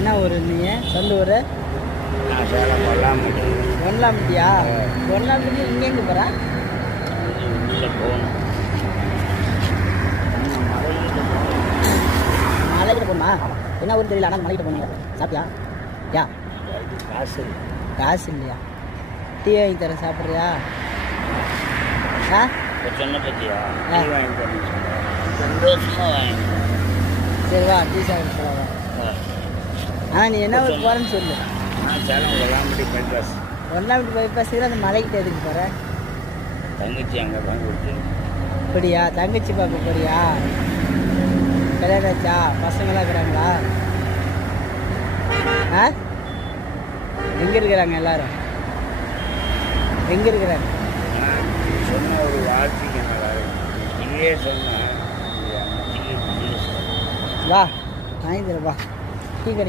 என்ன ஊர் நீங்கள் சொந்த ஊர்? நான் சேலம் கொல்லாமட்டி. கொல்லாமட்டியா? கொல்லாமட்டி இங்கே எங்கே போகிறா? உள்ளே போகணும். மலைக்கிட்ட போகணுமா? என்ன ஊர் தெரியல, ஆனால் மலைக்கிட்ட போனீங்க. சாப்பிட்டியா? யா காசு காசு இல்லையா? டீ வாங்கி தரேன், சாப்பிட்றியா? ஆ சொன்ன பற்றியா? டீ வாங்கி தரேன், சந்தோஷமாக வாங்கி. சரி வா, டீ சாப்பிட சொல்லவா? ஆனால் நீ என்ன ஊருக்கு போகிறேன்னு சொல்லு. நான் சேலம் கொல்லாமட்டி பைபாஸ். கொல்லாமட்டி பைபாஸுக்கு அந்த மலைக்கிட்ட எதுக்கு போகிற? தங்கச்சி அங்கே தான் கொடுத்து. அப்படியா? தங்கச்சி பார்க்க போறியா? கல்யாணம் ஆச்சா? பசங்களாம் இருக்கிறாங்களா? ஆ எங்கே இருக்கிறாங்க எல்லாரும்? எங்கே இருக்கிறாங்க? சொன்ன ஒரு வார்த்தைக்கு நல்லா இருக்கு. நீயே சொன்ன வா வாங்கி தரேன் வா.